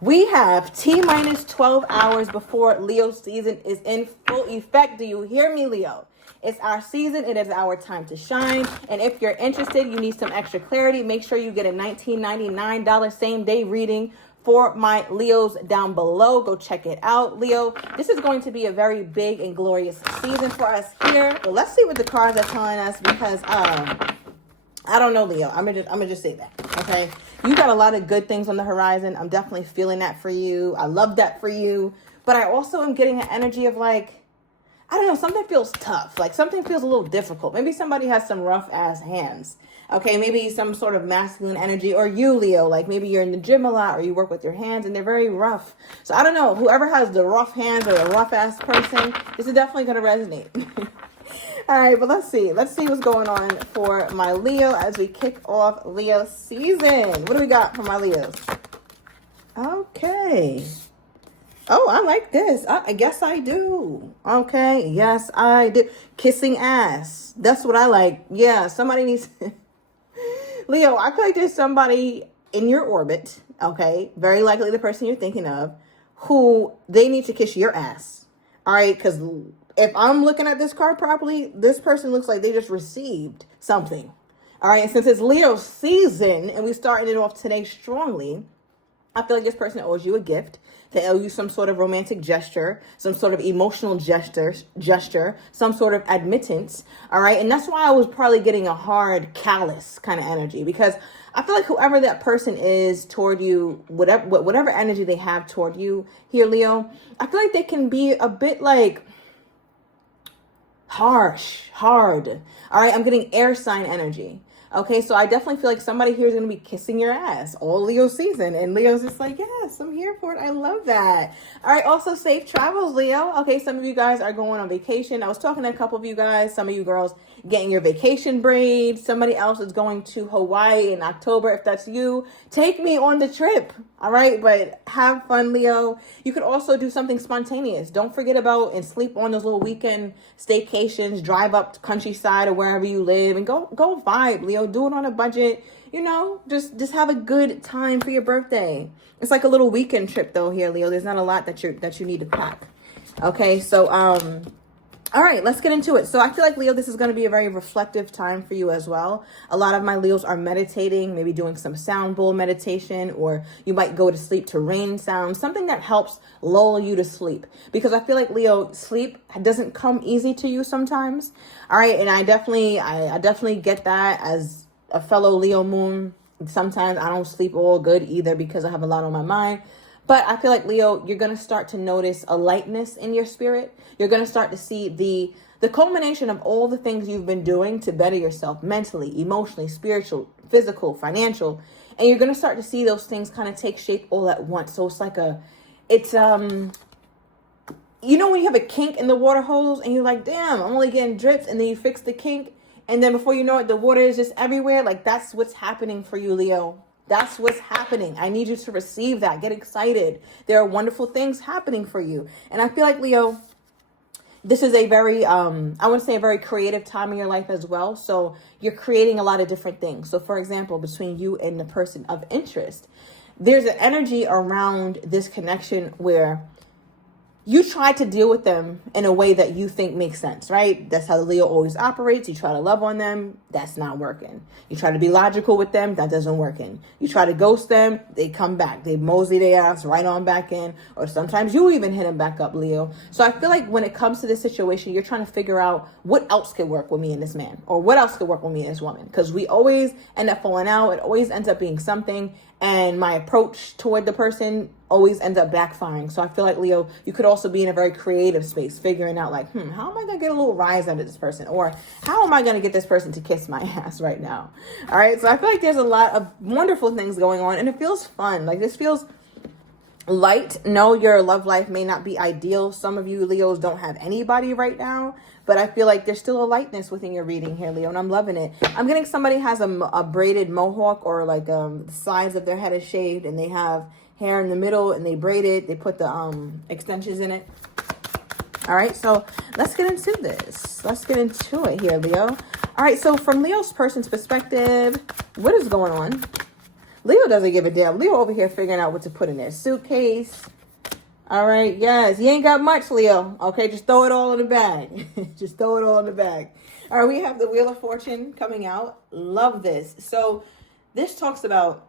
We have T-minus 12 hours before Leo season is in full effect. Do you hear me, Leo? It's our season. It is our time to shine. And if you're interested, you need some extra clarity, make sure you get a $19.99 same day reading for my Leos down below. Go check it out, Leo. This is going to be a very big and glorious season for us here. But let's see what the cards are telling us, because I don't know, Leo. I'm gonna just say that. Okay. You got a lot of good things on the horizon. I'm definitely feeling that for you. I love that for you. But I also am getting an energy of like, I don't know, something feels tough. Like something feels a little difficult. Maybe somebody has some rough ass hands. Okay, maybe some sort of masculine energy, or you, Leo, like maybe you're in the gym a lot or you work with your hands and they're very rough. So I don't know, whoever has the rough hands or a rough ass person, this is definitely going to resonate. All right, but let's see what's going on for my Leo as we kick off Leo season. What do we got for my Leos? Okay. Oh, I like this. I guess I do. Okay. Yes, I do. Kissing ass. That's what I like. Yeah, somebody needs... Leo, I feel like there's somebody in your orbit, okay, very likely the person you're thinking of, who they need to kiss your ass. All right, because if I'm looking at this card properly, this person looks like they just received something. All right, and since it's Leo season and we're starting it off today strongly, I feel like this person owes you a gift. They owe you some sort of romantic gesture, some sort of emotional gesture, some sort of admittance. All right. And that's why I was probably getting a hard, callous kind of energy, because I feel like whoever that person is toward you, whatever energy they have toward you here, Leo, I feel like they can be a bit like harsh, hard. All right. I'm getting air sign energy. Okay, so I definitely feel like somebody here is going to be kissing your ass all Leo season. And Leo's just like, yes, I'm here for it. I love that. All right, also safe travels, Leo. Okay, some of you guys are going on vacation. I was talking to a couple of you guys, some of you girls getting your vacation braid. Somebody else is going to Hawaii in October. If that's you, take me on the trip. All right, but have fun, Leo. You could also do something spontaneous. Don't forget about and sleep on those little weekend staycations. Drive up to countryside or wherever you live and go vibe, Leo. Do it on a budget. You know, just have a good time for your birthday. It's like a little weekend trip though here, Leo. There's not a lot that you need to pack. Okay, so all right, let's get into it. So I feel like, Leo, this is going to be a very reflective time for you as well. A lot of my Leos are meditating, maybe doing some sound bowl meditation, or you might go to sleep to rain sounds, something that helps lull you to sleep. Because I feel like, Leo, sleep doesn't come easy to you sometimes. All right, and I definitely get that as a fellow Leo moon. Sometimes I don't sleep all good either because I have a lot on my mind. But I feel like, Leo, you're going to start to notice a lightness in your spirit. You're going to start to see the culmination of all the things you've been doing to better yourself mentally, emotionally, spiritual, physical, financial. And you're going to start to see those things kind of take shape all at once. So it's like you know when you have a kink in the water hose and you're like, damn, I'm only getting drips. And then you fix the kink. And then before you know it, the water is just everywhere. Like that's what's happening for you, Leo. That's what's happening. I need you to receive that. Get excited. There are wonderful things happening for you. And I feel like, Leo, this is a very, I want to say a very creative time in your life as well. So you're creating a lot of different things. So for example, between you and the person of interest, there's an energy around this connection where you try to deal with them in a way that you think makes sense, right? That's how the Leo always operates. You try to love on them. That's not working. You try to be logical with them. That doesn't work. You try to ghost them. They come back. They mosey their ass right on back in. Or sometimes you even hit them back up, Leo. So I feel like when it comes to this situation, you're trying to figure out what else could work with me and this man. Or what else could work with me and this woman. Because we always end up falling out. It always ends up being something. And my approach toward the person always ends up backfiring. So I feel like, Leo, you could also be in a very creative space, figuring out like, how am I going to get a little rise out of this person? Or how am I going to get this person to kiss my ass right now? All right. So I feel like there's a lot of wonderful things going on and it feels fun. Like this feels light. No, your love life may not be ideal. Some of you Leos don't have anybody right now, but I feel like there's still a lightness within your reading here, Leo, and I'm loving it. I'm getting somebody has a braided mohawk, or like the sides of their head is shaved and they have hair in the middle and they braid it. They put the extensions in it. All right, so let's get into this. Let's get into it here, Leo. All right, so from Leo's person's perspective, what is going on? Leo doesn't give a damn. Leo over here figuring out what to put in their suitcase. All right, yes. You ain't got much, Leo. Okay, just throw it all in the bag. Just throw it all in the bag. All right, we have the Wheel of Fortune coming out. Love this. So this talks about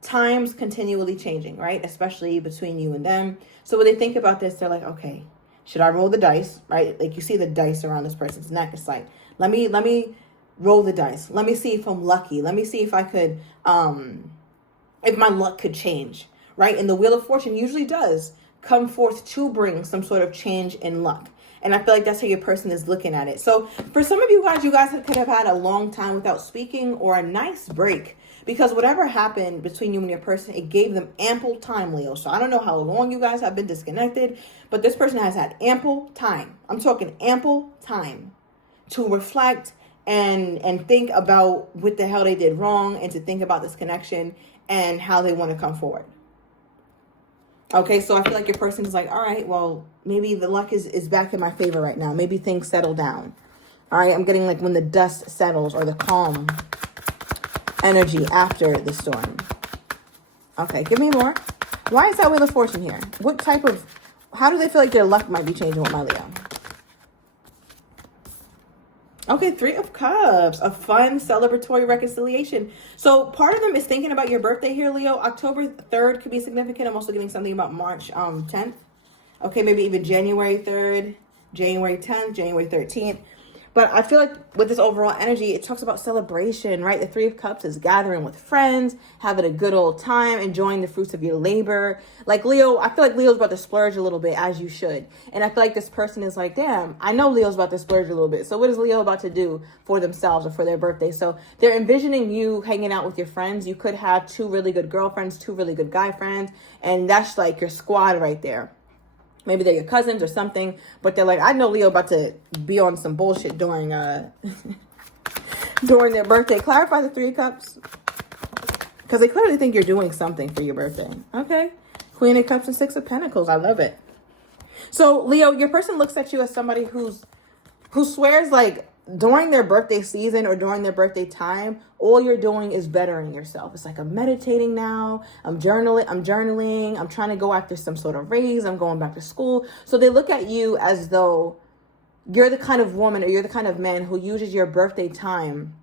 times continually changing, right? Especially between you and them. So when they think about this, they're like, okay, should I roll the dice, right? Like you see the dice around this person's neck. It's like, let me roll the dice. Let me see if I'm lucky. Let me see if I could, if my luck could change, right? And the Wheel of Fortune usually does come forth to bring some sort of change in luck. And I feel like that's how your person is looking at it. So for some of you guys could have had a long time without speaking or a nice break, because whatever happened between you and your person, it gave them ample time, Leo. So I don't know how long you guys have been disconnected, but this person has had ample time. I'm talking ample time to reflect and think about what the hell they did wrong, and to think about this connection and how they want to come forward. Okay, so I feel like your person is like, all right, well, maybe the luck is back in my favor right now. Maybe things settle down. All right, I'm getting like when the dust settles, or the calm energy after the storm. Okay, give me more. Why is that Wheel of Fortune here? How do they feel like their luck might be changing with my Leo? Okay, Three of Cups, a fun celebratory reconciliation. So part of them is thinking about your birthday here, Leo. October 3rd could be significant. I'm also getting something about March 10th. Okay, maybe even January 3rd, January 10th, January 13th. But I feel like with this overall energy, it talks about celebration, right? The Three of Cups is gathering with friends, having a good old time, enjoying the fruits of your labor. Like Leo, I feel like Leo's about to splurge a little bit, as you should. And I feel like this person is like, damn, I know Leo's about to splurge a little bit. So what is Leo about to do for themselves or for their birthday? So they're envisioning you hanging out with your friends. You could have 2 really good girlfriends, 2 really good guy friends. And that's like your squad right there. Maybe they're your cousins or something, but they're like, I know Leo about to be on some bullshit during during their birthday. Clarify the 3 of Cups, because they clearly think you're doing something for your birthday. Okay, Queen of Cups and 6 of Pentacles. I love it. So Leo, your person looks at you as somebody who swears like during their birthday season or during their birthday time, all you're doing is bettering yourself. It's like, I'm meditating now. I'm journaling. I'm trying to go after some sort of raise. I'm going back to school. So they look at you as though you're the kind of woman or you're the kind of man who uses your birthday time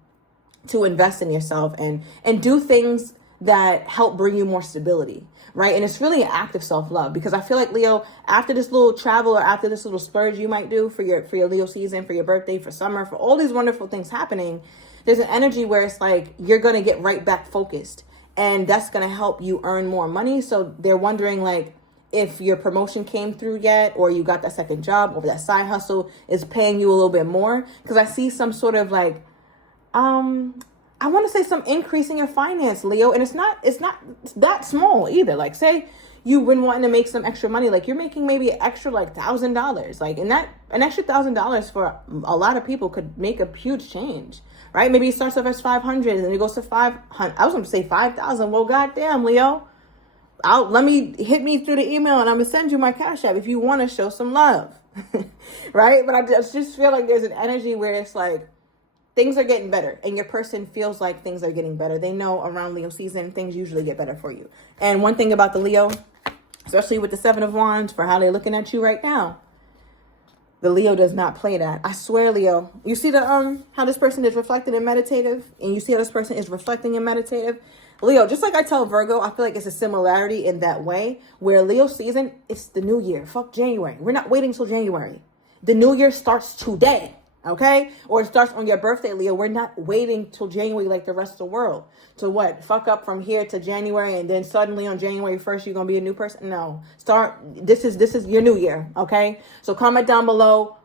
to invest in yourself and do things that help bring you more stability, right? And it's really an act of self-love, because I feel like, Leo, after this little travel or after this little splurge you might do for your Leo season, for your birthday, for summer, for all these wonderful things happening, there's an energy where it's like you're going to get right back focused, and that's going to help you earn more money. So they're wondering like if your promotion came through yet, or you got that second job, or that side hustle is paying you a little bit more, because I see some sort of like I want to say some increase in your finance, Leo. And it's not that small either. Like, say you've been wanting to make some extra money, like you're making maybe an extra like $1,000, like, and that an extra $1,000 for a lot of people could make a huge change, right? Maybe it starts off as 500 and then it goes to 500. I was going to say 5,000. Well, goddamn, Leo, hit me through the email and I'm going to send you my Cash App if you want to show some love, right? But I just feel like there's an energy where it's like, things are getting better, and your person feels like things are getting better. They know around Leo season, things usually get better for you. And one thing about the Leo, especially with the 7 of Wands, for how they're looking at you right now, the Leo does not play that. I swear, Leo. You see the how this person is reflecting and meditative, and you see how this person is reflecting and meditative? Leo, just like I tell Virgo, I feel like it's a similarity in that way, where Leo season, it's the new year. Fuck January. We're not waiting till January. The new year starts today. Okay? Or it starts on your birthday, Leo. We're not waiting till January like the rest of the world to what? Fuck up from here to January, and then suddenly on January 1st you're gonna be a new person. No. This is your new year, okay? So comment down below,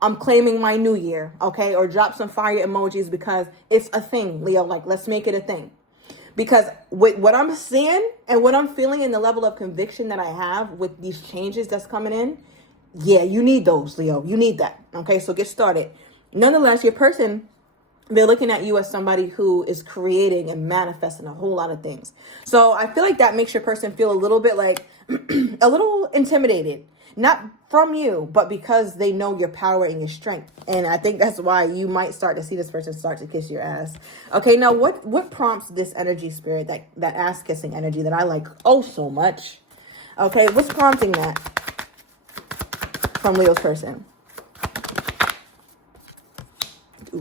I'm claiming my new year, okay? Or drop some fire emojis, because it's a thing, Leo. Like, let's make it a thing. Because with what I'm seeing and what I'm feeling and the level of conviction that I have with these changes that's coming in, yeah, you need those, Leo. You need that. Okay, so get started. Nonetheless, your person They're looking at you as somebody who is creating and manifesting a whole lot of things. So I feel like that makes your person feel a little bit like a little intimidated, not from you, but because they know your power and your strength. And I think that's why you might start to see this person start to kiss your ass. Okay, now what prompts this energy, spirit, that ass kissing energy that I like oh so much? Okay, what's prompting that from Leo's person?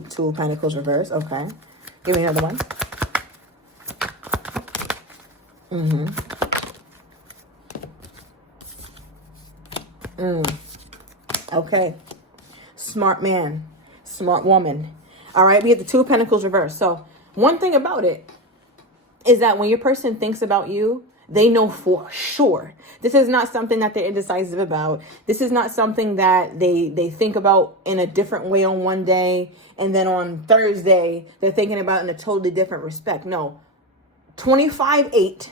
Two of Pentacles reverse. Okay. Give me another one. Okay. Smart man. Smart woman. All right. We have the Two of Pentacles reverse. So one thing about it is that when your person thinks about you, they know for sure. This is not something that they're indecisive about. This is not something that they think about in a different way on one day, and then on Thursday, they're thinking about in a totally different respect. No, 25/8,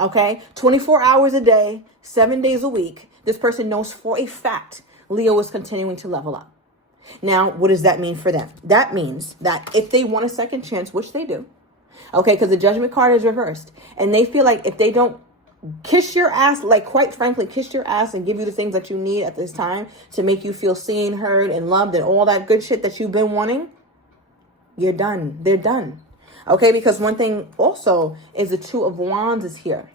okay? 24 hours a day, 7 days a week. This person knows for a fact Leo is continuing to level up. Now, what does that mean for them? That means that if they want a second chance, which they do, okay, because the Judgment card is reversed, and they feel like if they don't kiss your ass, like quite frankly, kiss your ass and give you the things that you need at this time to make you feel seen, heard, and loved, and all that good shit that you've been wanting, you're done. They're done. Okay, because one thing also is the Two of Wands is here.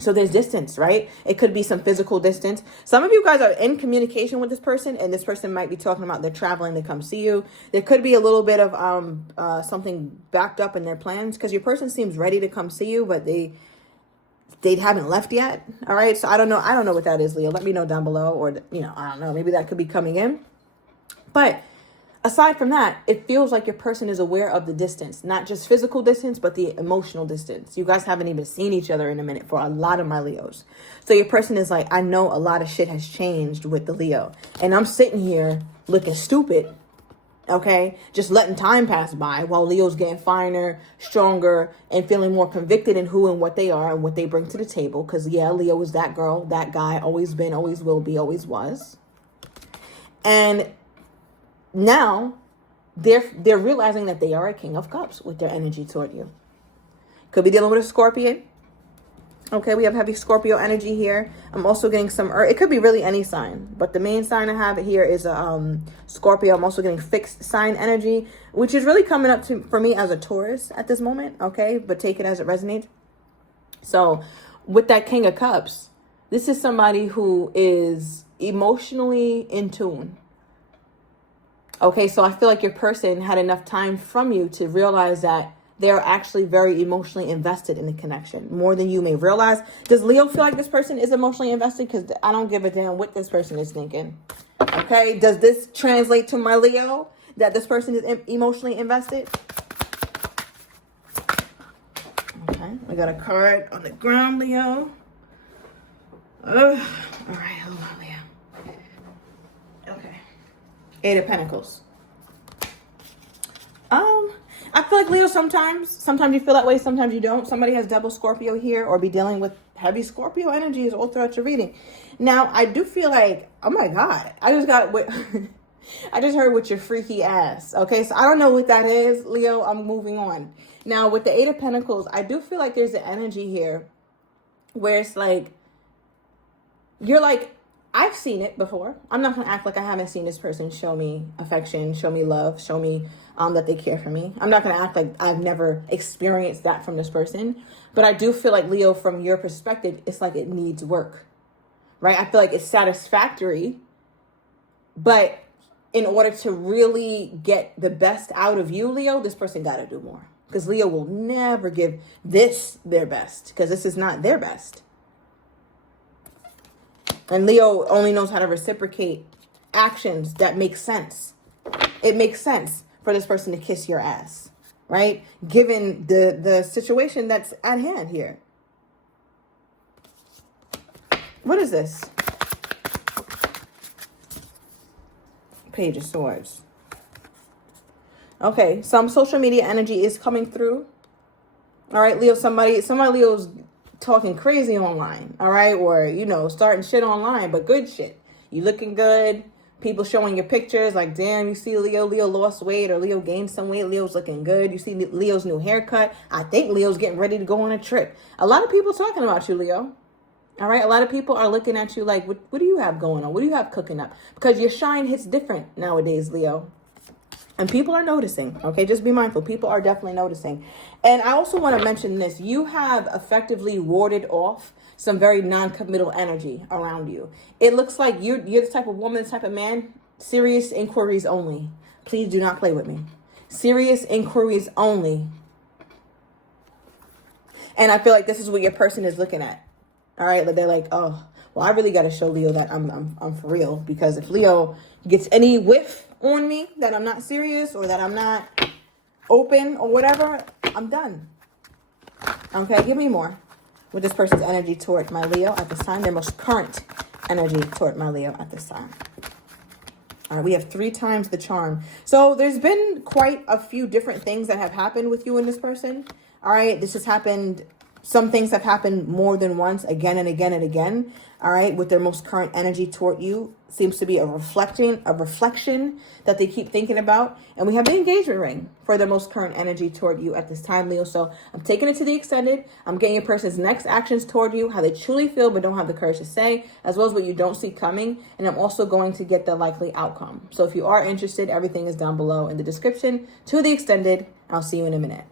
So there's distance, right? It could be some physical distance. Some of you guys are in communication with this person, and this person might be talking about they're traveling to come see you. There could be a little bit of something backed up in their plans, because your person seems ready to come see you, but they haven't left yet. All right. So I don't know what that is, Leo. Let me know down below, or, I don't know. Maybe that could be coming in. But aside from that, it feels like your person is aware of the distance, not just physical distance, but the emotional distance. You guys haven't even seen each other in a minute for a lot of my Leos. So your person is like, I know a lot of shit has changed with the Leo, and I'm sitting here looking stupid. Okay, just letting time pass by while Leo's getting finer, stronger, and feeling more convicted in who and what they are and what they bring to the table. Because, yeah, Leo is that girl, that guy, always been, always will be, always was. And now they're realizing that they are a King of Cups with their energy toward you. Could be dealing with a Scorpion. Okay, we have heavy Scorpio energy here. I'm also getting some Earth. It could be really any sign, but the main sign I have here is a Scorpio. I'm also getting fixed sign energy, which is really coming up for me as a Taurus at this moment. Okay, but take it as it resonates. So with that King of Cups, this is somebody who is emotionally in tune. Okay, so I feel like your person had enough time from you to realize that they're actually very emotionally invested in the connection, more than you may realize. Does Leo feel like this person is emotionally invested? Because I don't give a damn what this person is thinking. Okay, does this translate to my Leo, that this person is emotionally invested? Okay, we got a card on the ground, Leo. All right, hold on, Leo. Okay, Eight of Pentacles. I feel like Leo sometimes you feel that way, sometimes you don't. Somebody has double Scorpio here, or be dealing with heavy Scorpio energies all throughout your reading. Now, I do feel like, oh my God, I just heard with your freaky ass. Okay, so I don't know what that is, Leo. I'm moving on. Now, with the Eight of Pentacles, I do feel like there's an energy here where it's like, you're like, I've seen it before. I'm not going to act like I haven't seen this person show me affection, show me love, show me that they care for me. I'm not going to act like I've never experienced that from this person. But I do feel like, Leo, from your perspective, it's like it needs work, right? I feel like it's satisfactory. But in order to really get the best out of you, Leo, this person got to do more. Because Leo will never give this their best, because this is not their best. And Leo only knows how to reciprocate actions that make sense. It makes sense for this person to kiss your ass, right? Given the situation that's at hand here. What is this? Page of Swords. Okay, some social media energy is coming through. All right, Leo, somebody Leo's talking crazy online, all right? Or, starting shit online, but good shit. You looking good, People showing your pictures like, damn, you see Leo lost weight or Leo gained some weight. Leo's looking good. You see Leo's new haircut. I think Leo's getting ready to go on a trip. A lot of people talking about you, Leo. All right. A lot of people are looking at you like, what do you have going on? What do you have cooking up? Because your shine hits different nowadays, Leo. And people are noticing. Okay. Just be mindful. People are definitely noticing. And I also want to mention this. You have effectively warded off some very non-committal energy around you. It looks like you're the type of woman, the type of man, serious inquiries only. Please do not play with me. Serious inquiries only. And I feel like this is what your person is looking at. All right, they're like, oh, well, I really got to show Leo that I'm for real, because if Leo gets any whiff on me that I'm not serious or that I'm not open or whatever, I'm done. Okay, give me more. With this person's energy toward my Leo at this time, their most current energy toward my Leo at this time. All right, we have 3 times the charm. So there's been quite a few different things that have happened with you and this person. All right, this has happened. Some things have happened more than once, again and again and again. All right, with their most current energy toward you seems to be a reflection that they keep thinking about. And we have the engagement ring for their most current energy toward you at this time, Leo. So I'm taking it to the extended. I'm getting your person's next actions toward you, how they truly feel but don't have the courage to say, as well as what you don't see coming. And I'm also going to get the likely outcome. So if you are interested, everything is down below in the description to the extended. I'll see you in a minute.